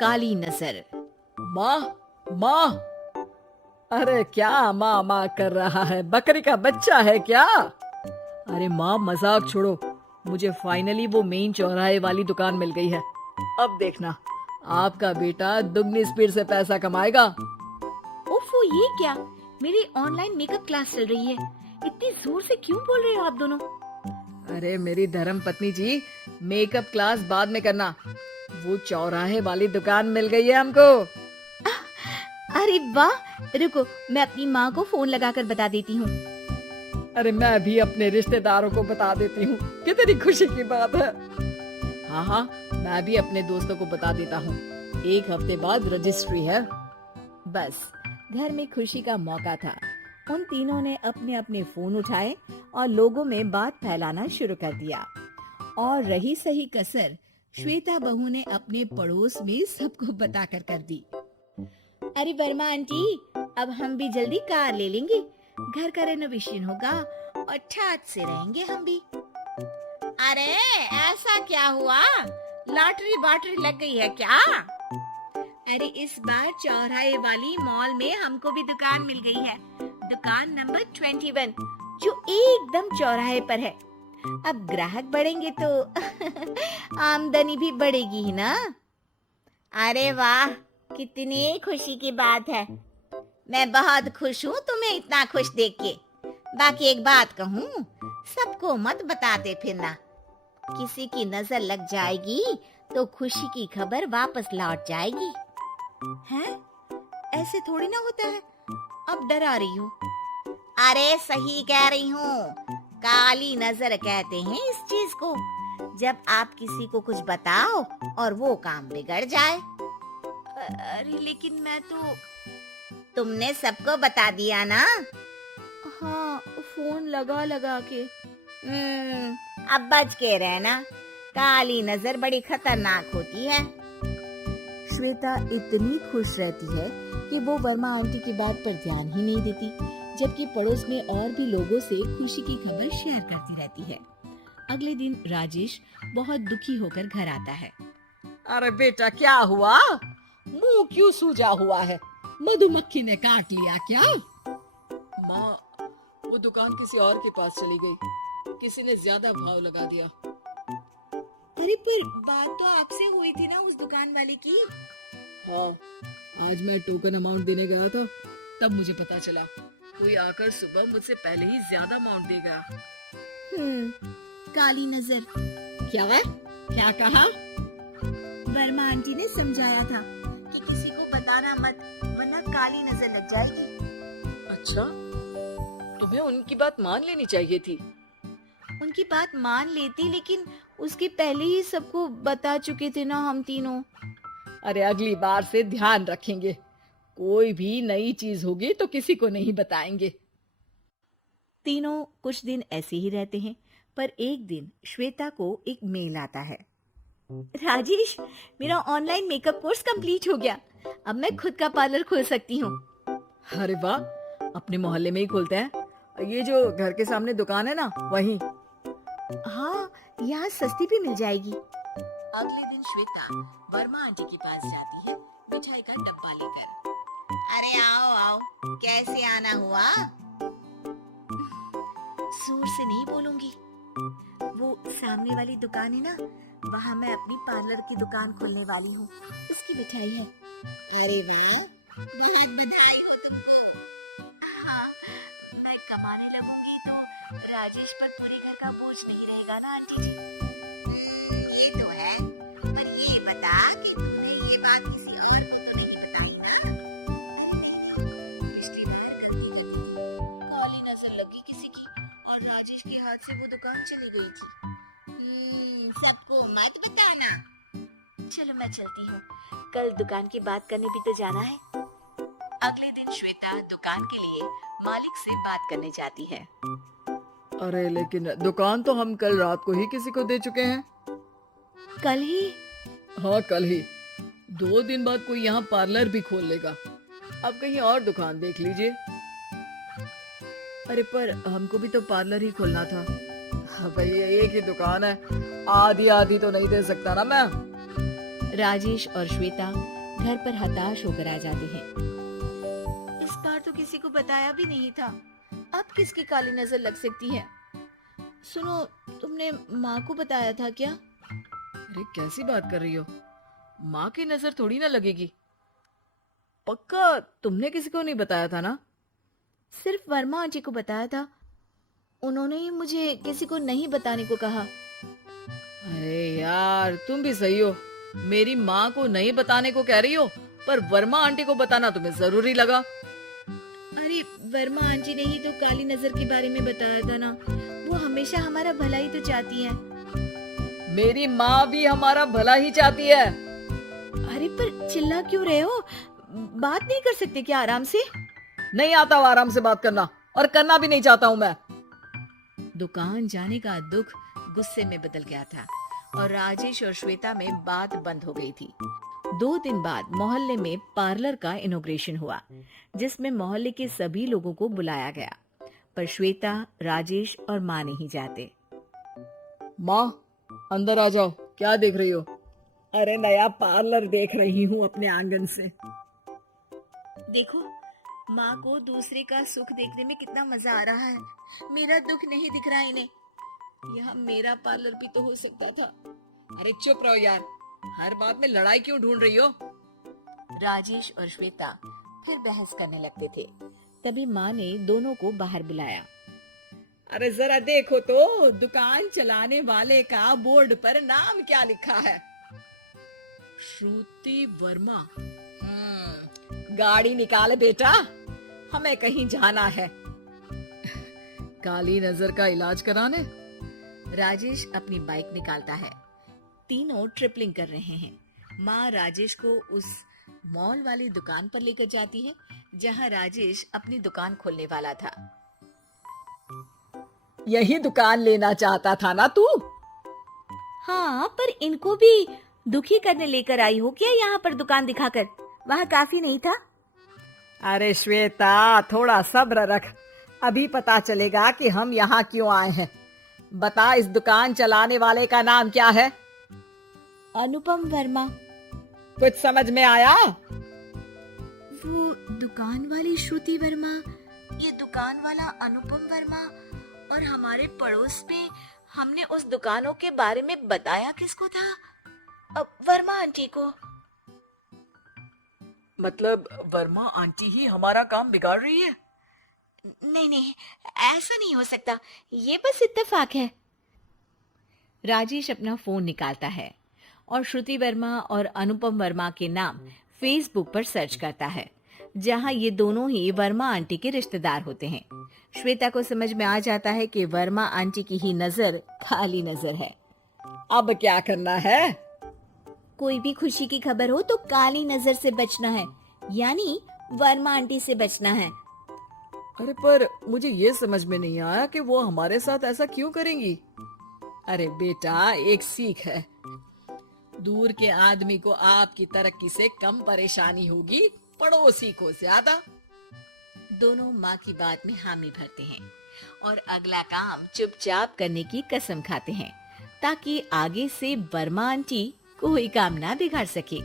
काली नजर। माँ, माँ, अरे क्या माँ माँ कर रहा है? बकरी का बच्चा है क्या? अरे माँ, मजाक छोड़ो। मुझे फाइनली वो मेन चौराहे वाली दुकान मिल गई है। अब देखना, आपका बेटा दुगनी स्पीड से पैसा कमाएगा। ओफो, ये क्या? मेरी ऑनलाइन मेकअप क्लास चल रही है। इतनी जोर से क्यों बोल रहे हो आप दोनों? अरे मेरी धर्म पत्नी जी, मेकअप क्लास बाद में करना। वो चौराहे वाली दुकान मिल गई है हमको। अरे वाह, रुको मैं अपनी माँ को फोन लगाकर बता देती हूँ। अरे मैं भी अपने रिश्तेदारों को बता देती हूँ। कितनी खुशी की बात है। हाँ हाँ, मैं भी अपने दोस्तों को बता देता हूँ। 1 हफ्ते बाद रजिस्ट्री है। बस घर में खुशी का मौका था। उन तीनों ने अपने अपने फोन उठाए और लोगों में बात फैलाना शुरू कर दिया। और रही सही कसर श्वेता बहू ने अपने पड़ोस में सबको बताकर कर दी। अरे वर्मा आंटी, अब हम भी जल्दी कार ले लेंगे। घर का रेनोवेशन होगा और ठाट से रहेंगे हम भी। अरे ऐसा क्या हुआ? लॉटरी बाटरी लग गई है क्या? अरे इस बार चौराहे वाली मॉल में हमको भी दुकान मिल गई है। दुकान नंबर 21, जो एकदम चौराहे पर है। अब ग्राहक बढ़ेंगे तो आमदनी भी बढ़ेगी ही ना। अरे वाह, कितनी खुशी की बात है। मैं बहुत खुश हूँ तुम्हें इतना खुश देख के। बाकी एक बात कहूँ, सबको मत बताते फिरना। किसी की नजर लग जाएगी तो खुशी की खबर वापस लौट जाएगी। हैं? ऐसे थोड़ी ना होता है। अब डरा रही हूँ। अरे सही कह रही हूँ। काली नजर कहते हैं इस चीज को, जब आप किसी को कुछ बताओ और वो काम बिगड़ जाए। अरे लेकिन मैं तो... तुमने सबको बता दिया ना? हाँ, फोन लगा लगा के। अब बच के रहना। काली नजर बड़ी खतरनाक होती है। श्वेता इतनी खुश रहती है कि वो वर्मा आंटी की बात पर ध्यान ही नहीं देती, जबकि पड़ोस में और भी लोगों से खुशी की खबर शेयर करती रहती है। अगले दिन राजेश बहुत दुखी होकर घर आता है। अरे बेटा, क्या हुआ? मुंह क्यों सूजा हुआ है? मधुमक्खी ने काट लिया क्या? माँ, वो दुकान किसी और के पास चली गई। किसी ने ज्यादा भाव लगा दिया। अरे पर बात तो आपसे हुई थी ना उस दुकान वाले की। हाँ, आज मैं टोकन अमाउंट देने गया था, तब मुझे पता चला कोई आकर सुबह मुझसे पहले ही ज्यादा अमाउंट दे गया। काली नजर। क्या कहा? वर्मा आंटी ने समझाया था कि किसी को बताना मत, वरना काली नजर लग जाएगी। अच्छा, तुम्हें उनकी बात मान लेनी चाहिए थी। उनकी बात मान लेती, लेकिन उसके पहले ही सबको बता चुके थे ना हम तीनों। अरे अगली बार से ध्यान रखेंगे। कोई भी नई चीज होगी तो किसी को नहीं बताएंगे। तीनों कुछ दिन ऐसे ही रहते हैं, पर एक दिन श्वेता को एक मेल आता है। राजेश, मेरा ऑनलाइन मेकअप कोर्स कंप्लीट हो गया। अब मैं खुद का पार्लर खोल सकती हूँ। अरे वाह, अपने मोहल्ले में ही खोलते हैं। ये जो घर के सामने दुकान है ना, वहीं। हाँ, यहाँ सस्ती भी मिल जाएगी। अगले दिन श्वेता वर्मा आंटी के पास जाती है, मिठाई का डब्बा लेकर। अरे आओ आओ, कैसे आना हुआ? जोर से नहीं बोलूंगी। वो सामने वाली दुकान है ना, वहाँ मैं अपनी पार्लर की दुकान खोलने वाली हूँ। उसकी मिठाई है। अरे वाह, बहुत बधाई हो तुमको। हाँ, मैं कमाने लगूंगी तो राजेश पर पूरे घर का बोझ नहीं रहेगा ना आंटी जी। ये तो है, पर ये बता कि तूने ये बात किसी और को तो नहीं बताई ना? नहीं, पिछली बार करती काली नजर लगी किसी की और राजेश के हाथ से वो दुकान चली गई थी। सबको मत बताना। चलो मैं चलती हूँ, कल दुकान की बात करने भी तो जाना है। अगले दिन श्वेता दुकान के लिए मालिक से बात करने जाती है। अरे लेकिन दुकान तो हम कल रात को ही किसी को दे चुके हैं। कल ही? हाँ, कल ही। 2 दिन बाद कोई यहाँ पार्लर भी खोल लेगा। अब कहीं और दुकान देख लीजिए। अरे पर हमको भी तो पार्लर ही खोलना था। हाँ भाई, एक ही दुकान है, आधी आधी तो नहीं दे सकता ना मैं। राजेश और श्वेता घर पर हताश होकर आ जाते हैं। इस बार तो किसी को बताया भी नहीं था, अब किसकी काली नजर लग सकती है? सुनो, तुमने माँ को बताया था क्या? अरे कैसी बात कर रही हो? माँ की नजर थोड़ी ना लगेगी। पक्का तुमने किसी को नहीं बताया था ना? सिर्फ वर्मा आंटी को बताया था, उन्होंने ही मुझे किसी को नहीं बताने को कहा। अरे यार तुम भी सही हो, मेरी माँ को नहीं बताने को कह रही हो, पर वर्मा आंटी को बताना तुम्हें जरूरी लगा। अरे वर्मा आंटी ने ही तो काली नजर के बारे में बताया था ना, वो हमेशा हमारा भला ही तो चाहती हैं। मेरी माँ भी हमारा भला ही चाहती है। अरे पर चिल्ला क्यों रहे हो? बात नहीं कर सकते क्या आराम से? नहीं आता वो आराम से बात करना, और करना भी नहीं चाहता हूँ मैं। दुकान जाने का दुख गुस्से में बदल गया था और राजेश और श्वेता में बात बंद हो गई थी। 2 दिन बाद मोहल्ले में पार्लर का इनॉग्रेशन हुआ, जिसमें मोहल्ले के सभी लोगों को बुलाया गया, पर श्वेता, राजेश और माँ नहीं जाते। माँ अंदर आ जाओ, क्या देख रही हो? अरे नया पार्लर देख रही हूँ अपने आंगन से। देखो, माँ को दूसरे का सुख देखने में कितना मजा आ रहा है, मेरा दुख नहीं दिख रहा इन्हें। यहाँ मेरा पार्लर भी तो हो सकता था। अरे चुप रहो यार, हर बात में लड़ाई क्यों ढूंढ रही हो? राजेश और श्वेता फिर बहस करने लगते थे। तभी माँ ने दोनों को बाहर बुलाया। अरे जरा देखो तो, दुकान चलाने वाले का बोर्ड पर नाम क्या लिखा है? श्रुति वर्मा। गाड़ी निकाल बेटा, हमें कहीं जाना है। काली नजर का इलाज कराने। राजेश अपनी बाइक निकालता है। तीनों ट्रिपलिंग कर रहे हैं। माँ राजेश को उस मॉल वाली दुकान पर लेकर जाती है जहाँ राजेश अपनी दुकान खोलने वाला था। यही दुकान लेना चाहता था ना तू? हाँ, पर इनको भी दुखी करने लेकर आई हो क्या यहाँ पर दुकान दिखाकर? वहाँ काफी नहीं था? अरे श्वेता, थोड़ा सब्र रख, अभी पता चलेगा कि हम यहाँ क्यों आए हैं। बता, इस दुकान चलाने वाले का नाम क्या है? अनुपम वर्मा। कुछ समझ में आया? वो दुकान वाली श्रुति वर्मा, ये दुकान वाला अनुपम वर्मा, और हमारे पड़ोस में हमने उस दुकानों के बारे में बताया किसको था? अब वर्मा आंटी को। मतलब वर्मा आंटी ही हमारा काम बिगाड़ रही है? नहीं नहीं, ऐसा नहीं हो सकता, ये बस इत्तेफाक है। राजेश अपना फोन निकालता है और श्रुति वर्मा और अनुपम वर्मा के नाम फेसबुक पर सर्च करता है, जहां ये दोनों ही वर्मा आंटी के रिश्तेदार होते हैं। श्वेता को समझ में आ जाता है कि वर्मा आंटी की ही नजर काली नजर है। अब क्या करना है? कोई भी खुशी की खबर हो तो काली नजर से बचना है, यानी वर्मा आंटी से बचना है। अरे पर मुझे ये समझ में नहीं आया कि वो हमारे साथ ऐसा क्यों करेंगी। अरे बेटा, एक सीख है, दूर के आदमी को आपकी तरक्की से कम परेशानी होगी, पड़ोसी को ज्यादा। दोनों माँ की बात में हामी भरते हैं और अगला काम चुपचाप करने की कसम खाते हैं, ताकि आगे से वर्मा आंटी कोई काम ना बिगाड़ सके।